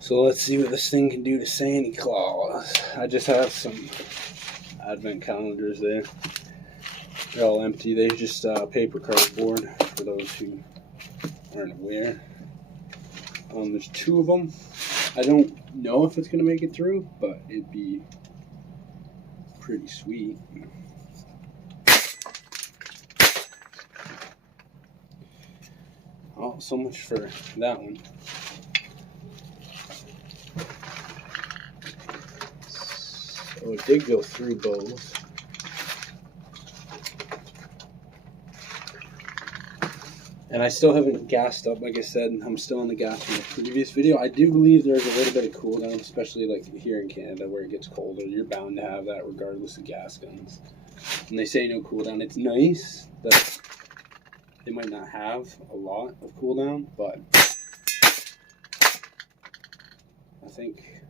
So let's see what this thing can do to Santa Claus. I just have some advent calendars there. They're all empty. They're just paper cardboard, for those who aren't aware. There's 2 of them. I don't know if it's going to make it through, but it'd be pretty sweet. Oh, so much for that one. So it did go through both. And I still haven't gassed up, like I said. I'm still on the gas from the previous video. I do believe there's a little bit of cooldown, especially like here in Canada where it gets colder. You're bound to have that regardless of gas guns. And they say no cooldown. It's nice that they might not have a lot of cooldown, but I think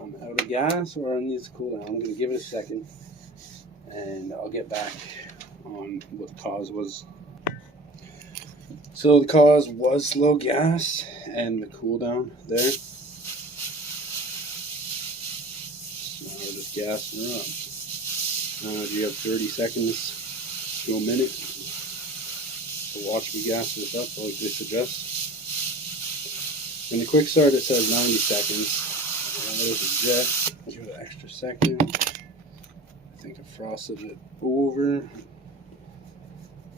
I'm out of gas or I need to cool down. I'm going to give it a second and I'll get back on what the cause was. So the cause was slow gas and the cooldown there. So I'll just gas her up. You have 30 seconds to a minute to watch me gas this up like they suggest. In the quick start it says 90 seconds. And there's a jet. Give it an extra second. I think I frosted it over.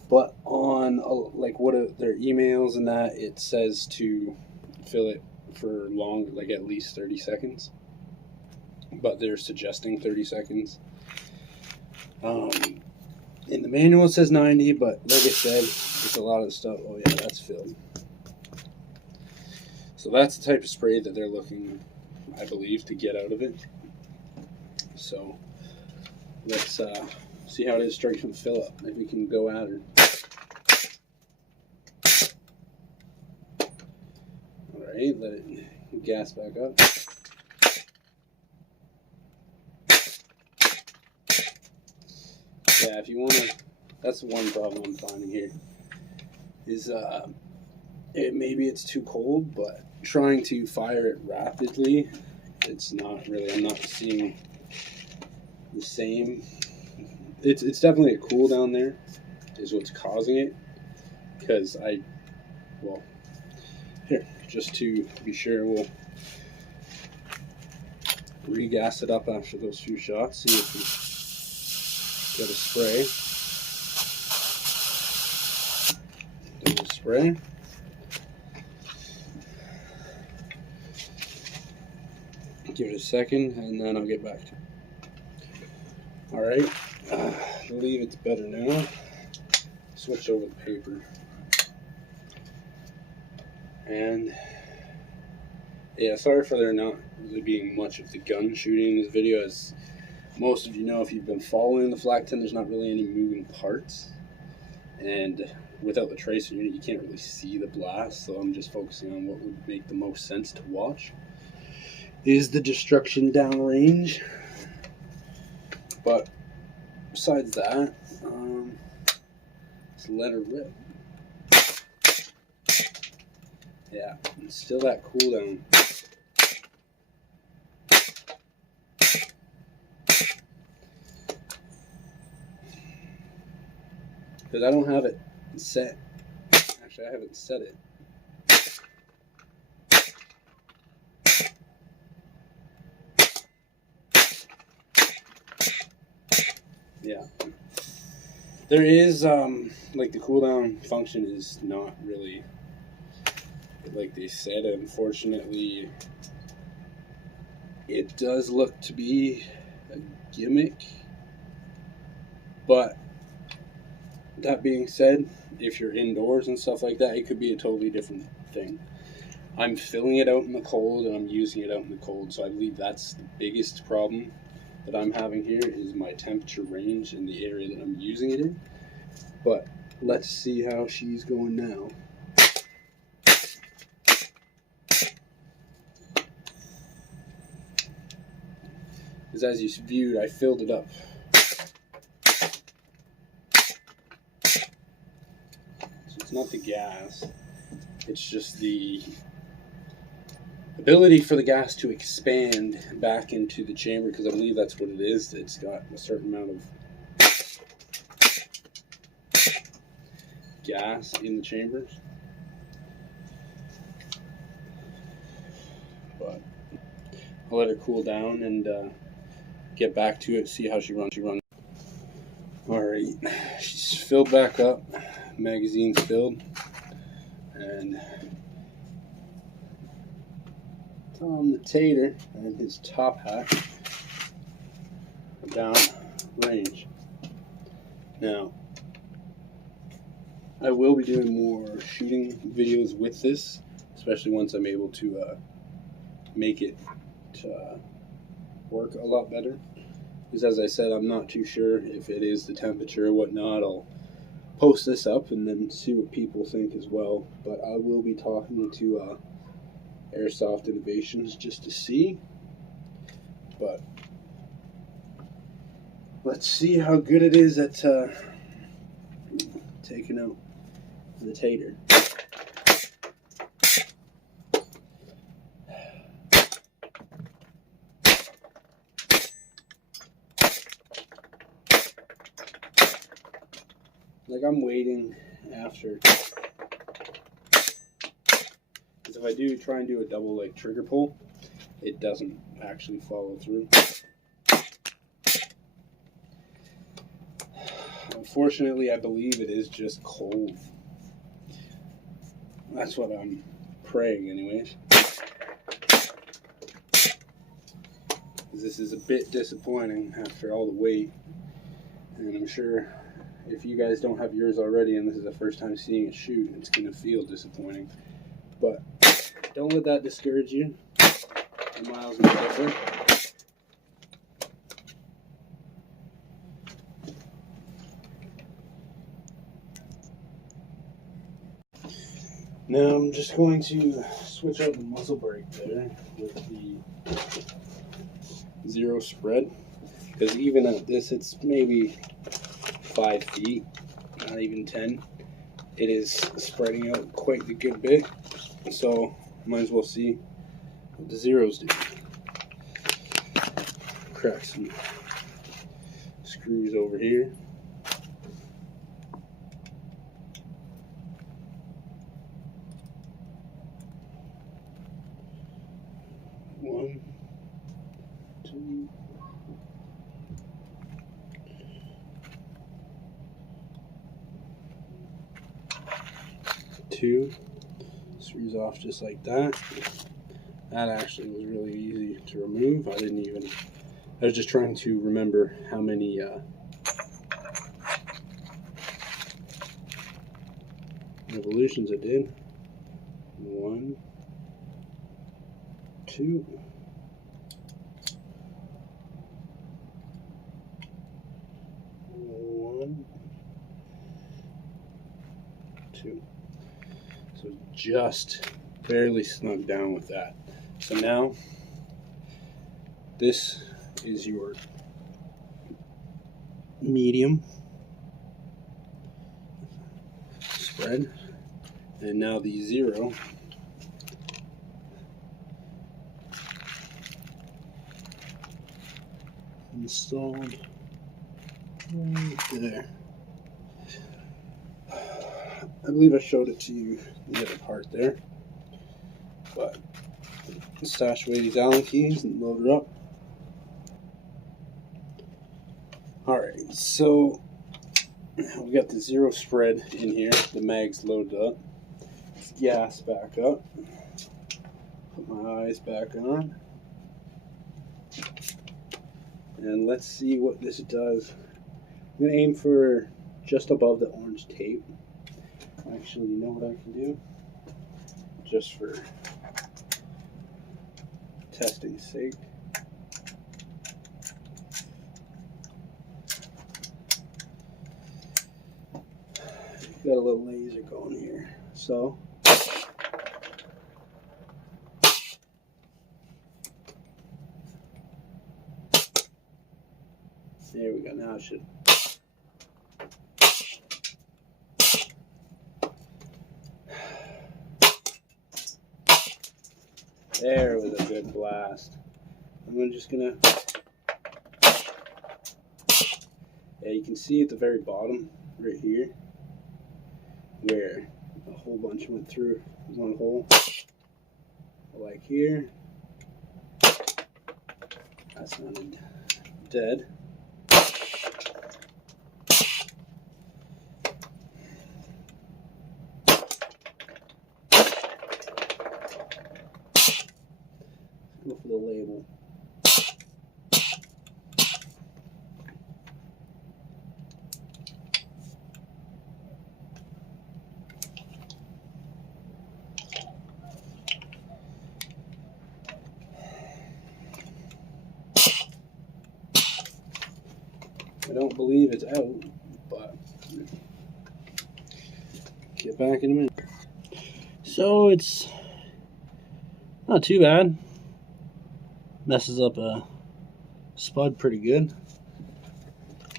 But on like their emails and that, it says to fill it for long, like at least 30 seconds. But they're suggesting 30 seconds. In the manual it says 90, but like I said, it's a lot of the stuff. Oh yeah, that's filled. So that's the type of spray that they're looking, I believe, to get out of it. So let's see how it is straight from the fill up. If we can go at her. Alright, let it gas back up. Yeah, if you want to, that's the one problem I'm finding here. Is maybe it's too cold, but trying to fire it rapidly, it's not really, I'm not seeing the same. It's definitely a cool down there is what's causing it, because well, here, just to be sure, we'll re-gas it up after those few shots, see if we get a spray. There's a spray. Give it a second and then I'll get back to it. Alright, I believe it's better now. Switch over the paper. And yeah, sorry for there not really being much of the gun shooting in this video. As most of you know, if you've been following the FLAK 10, there's not really any moving parts. And without the tracer unit, you can't really see the blast. So I'm just focusing on what would make the most sense to watch. Is the destruction downrange. But besides that, just let her rip. Yeah, and still that cooldown. Because I don't have it set. Actually, I haven't set it. Yeah. There is, like the cooldown function is not really like they said. Unfortunately, it does look to be a gimmick. But that being said, if you're indoors and stuff like that, it could be a totally different thing. I'm filling it out in the cold and I'm using it out in the cold, so I believe that's the biggest problem that I'm having here is my temperature range in the area that I'm using it in. But let's see how she's going now. Because as you viewed, I filled it up. It's not the gas. It's just the ability for the gas to expand back into the chamber, because I believe that's what it is. It's got a certain amount of gas in the chambers. But I'll let her cool down and get back to it, see how she runs. Alright, she's filled back up, magazine's filled, and Tom the Tater and his top hat are down range. Now, I will be doing more shooting videos with this, especially once I'm able to make it work a lot better. Because as I said, I'm not too sure if it is the temperature or whatnot. I'll post this up and then see what people think as well. But I will be talking to Airsoft Innovations just to see. But let's see how good it is at taking out the tater. Like, I'm waiting after, because if I do try and do a double like trigger pull, it doesn't actually follow through. Unfortunately, I believe it is just cold. That's what I'm praying anyways. This is a bit disappointing after all the wait, and I'm sure if you guys don't have yours already and this is the first time seeing it shoot, it's going to feel disappointing. But don't let that discourage you. The miles may differ. Now I'm just going to switch out the muzzle brake there with the 0 spread. Because even at this, it's maybe 5 feet, not even 10. It is spreading out quite a good bit, so might as well see what the zeros do. Crack some screws over here. One, two. 2 screws off just like that. That actually was really easy to remove. I was just trying to remember how many revolutions it did. 1, 2. 1, 2. So just barely snug down with that. So now this is your medium spread, and now the 0 installed right there. I believe I showed it to you the other part there, but stash away these Allen keys and load her up. Alright, so we got the 0 spread in here, the mag's loaded up, gas back up, put my eyes back on, and let's see what this does. I'm going to aim for just above the orange tape. Actually, you know what I can do? Just for testing's sake. Got a little laser going here. So there we go. Now it should There was a good blast. I'm just gonna, yeah, you can see at the very bottom right here where a whole bunch went through one hole. Like here, that sounded dead. Go for the label. I don't believe it's out, but get back in a minute. So it's not too bad. Messes up a spud pretty good.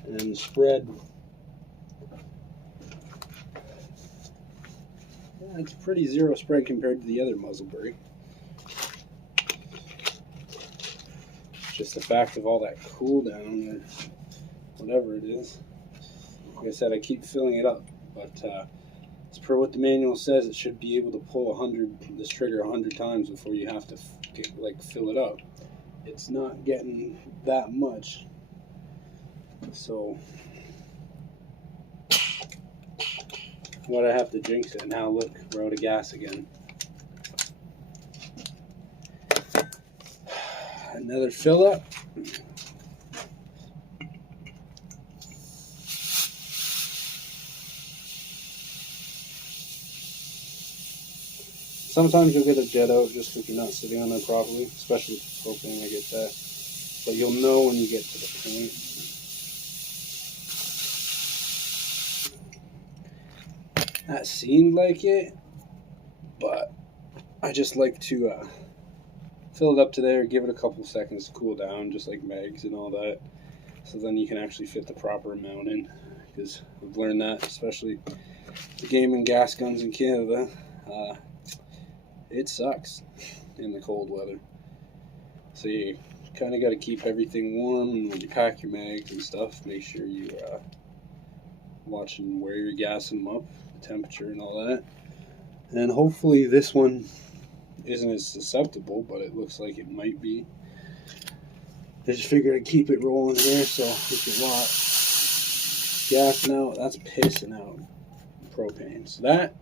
And the spread, yeah, it's pretty zero spread compared to the other muzzle brake. Just the fact of all that cool down or whatever it is. Like I said, I keep filling it up, but as per what the manual says, it should be able to pull this trigger 100 times before you have to fill it up. It's not getting that much, so what I have to jinx it. Now look, we're out of gas again. Another fill up. Sometimes you'll get a jet out just because you're not sitting on there properly, especially with propane, I get that. But you'll know when you get to the point. That seemed like it, but I just like to fill it up to there, give it a couple seconds to cool down, just like mags and all that. So then you can actually fit the proper amount in, because I've learned that, especially the gaming gas guns in Canada. It sucks in the cold weather. So you kind of got to keep everything warm, and when you pack your mags and stuff, make sure you're watching where you're gassing them up, the temperature and all that. And hopefully this one isn't as susceptible, but it looks like it might be. I just figured I'd keep it rolling here, so if you watch gassing out, that's pissing out propane. So that,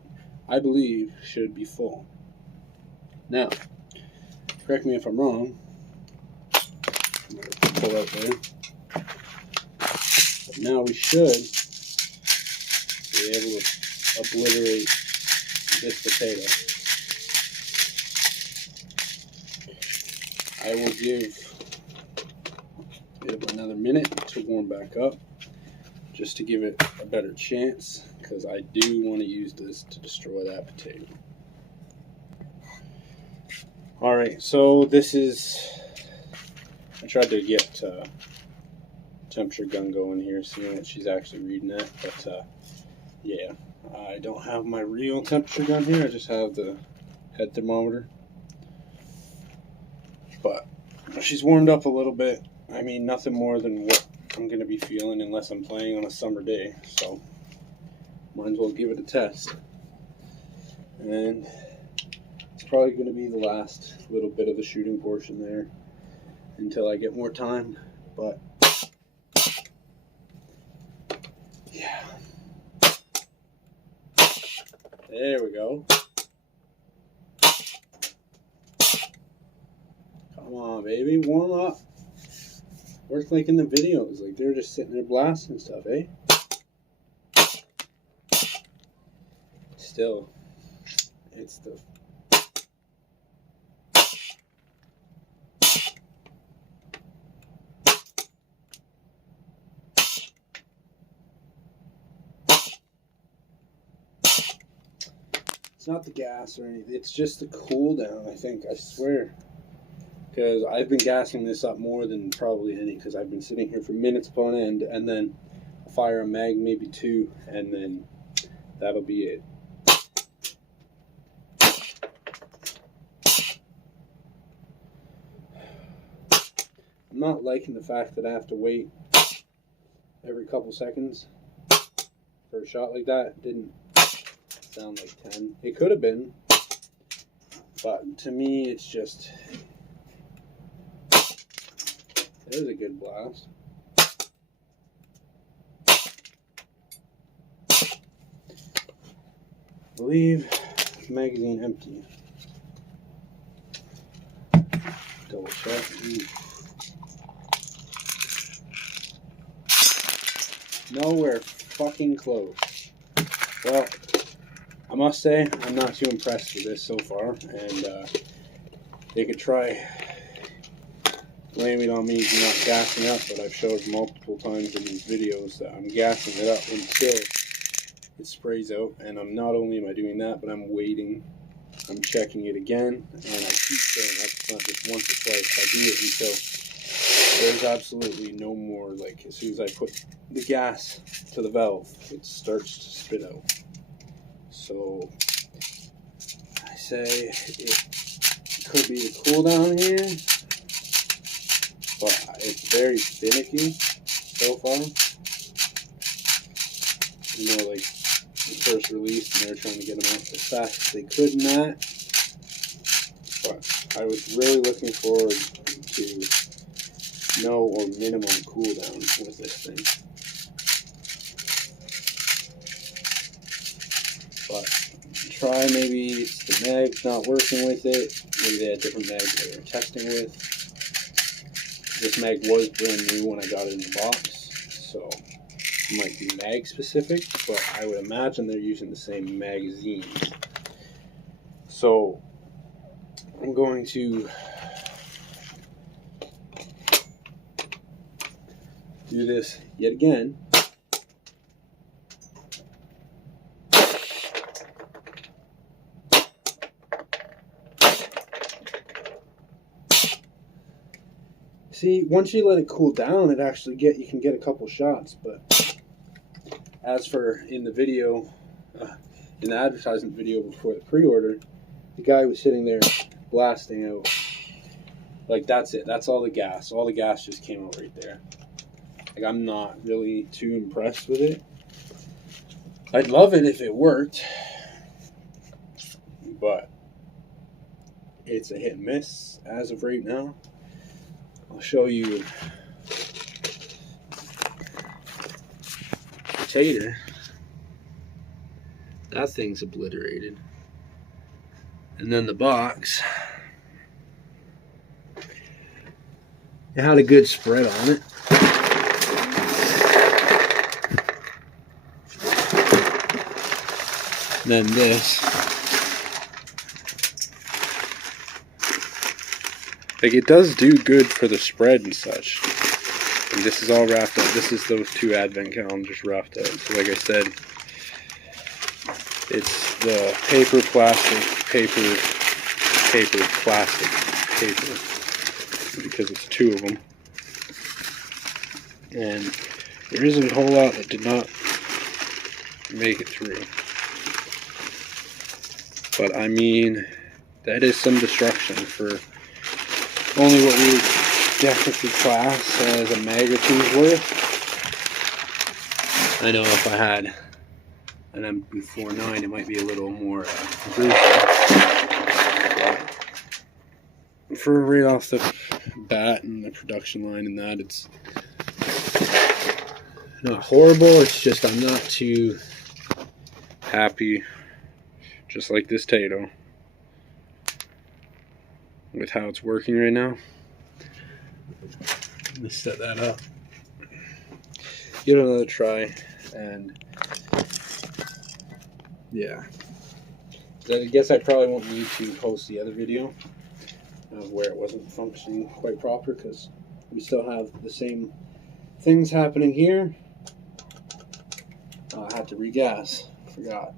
I believe, should be full. Now, correct me if I'm wrong. I'm going to pull out there. But now we should be able to obliterate this potato. I will give it another minute to warm back up, just to give it a better chance, because I do want to use this to destroy that potato. Alright, so this is, I tried to get temperature gun going here, seeing what she's actually reading at, but yeah, I don't have my real temperature gun here, I just have the head thermometer. But she's warmed up a little bit. I mean, nothing more than what I'm going to be feeling unless I'm playing on a summer day, so might as well give it a test. And it's probably going to be the last little bit of the shooting portion there until I get more time, but yeah. There we go. Come on, baby, warm up. Worth like in the videos, like they're just sitting there blasting stuff, eh? Still, it's the it's not the gas or anything, it's just the cool down, I think, I swear. Because I've been gassing this up more than probably any, because I've been sitting here for minutes upon end, and then I'll fire a mag, maybe two, and then that'll be it. not liking the fact that I have to wait every couple seconds for a shot like that. It didn't sound like 10. It could have been, but to me, it's just, there's a good blast. I believe the magazine empty. Double check. Nowhere fucking close. Well, I must say I'm not too impressed with this so far, and they could try blaming it on me not gassing up, but I've showed multiple times in these videos that I'm gassing it up until it sprays out, and I'm not only am I doing that, but I'm waiting, I'm checking it again, and I keep saying that's not just once or twice. I do it until there's absolutely no more, like as soon as I put the gas to the valve, it starts to spit out. So I say it could be a cool down here, but it's very finicky so far. You know, like the first release, and they're trying to get them out as fast as they could in that. But I was really looking forward to no or minimum cooldown with this thing. But try, maybe it's the mag's not working with it. Maybe they had different mags they were testing with. This mag was brand new when I got it in the box, so it might be mag specific, but I would imagine they're using the same magazine. So I'm going to do this yet again. See, once you let it cool down, it actually you can get a couple shots. But as for in the video, in the advertisement video before the pre-order, the guy was sitting there blasting out. Like, that's it. That's all the gas. All the gas just came out right there. Like, I'm not really too impressed with it. I'd love it if it worked, but it's a hit and miss as of right now. I'll show you the tater. That thing's obliterated. And then the box, it had a good spread on it. And then this, like, it does do good for the spread and such. And this is all wrapped up. This is those two advent calendars wrapped up. So like I said, it's the paper, plastic, plastic, because it's two of them. And there isn't a whole lot that did not make it through. But I mean, that is some destruction for only what we would definitely class as a mag or two's worth. I know if I had an M49, it might be a little more gruesome. But for right off the bat and the production line and that, it's not horrible. It's just I'm not too happy, just like this tato, with how it's working right now. I'm gonna set that up, give it another try, and yeah. I guess I probably won't need to post the other video of where it wasn't functioning quite proper, because we still have the same things happening here. I had to regas, forgot.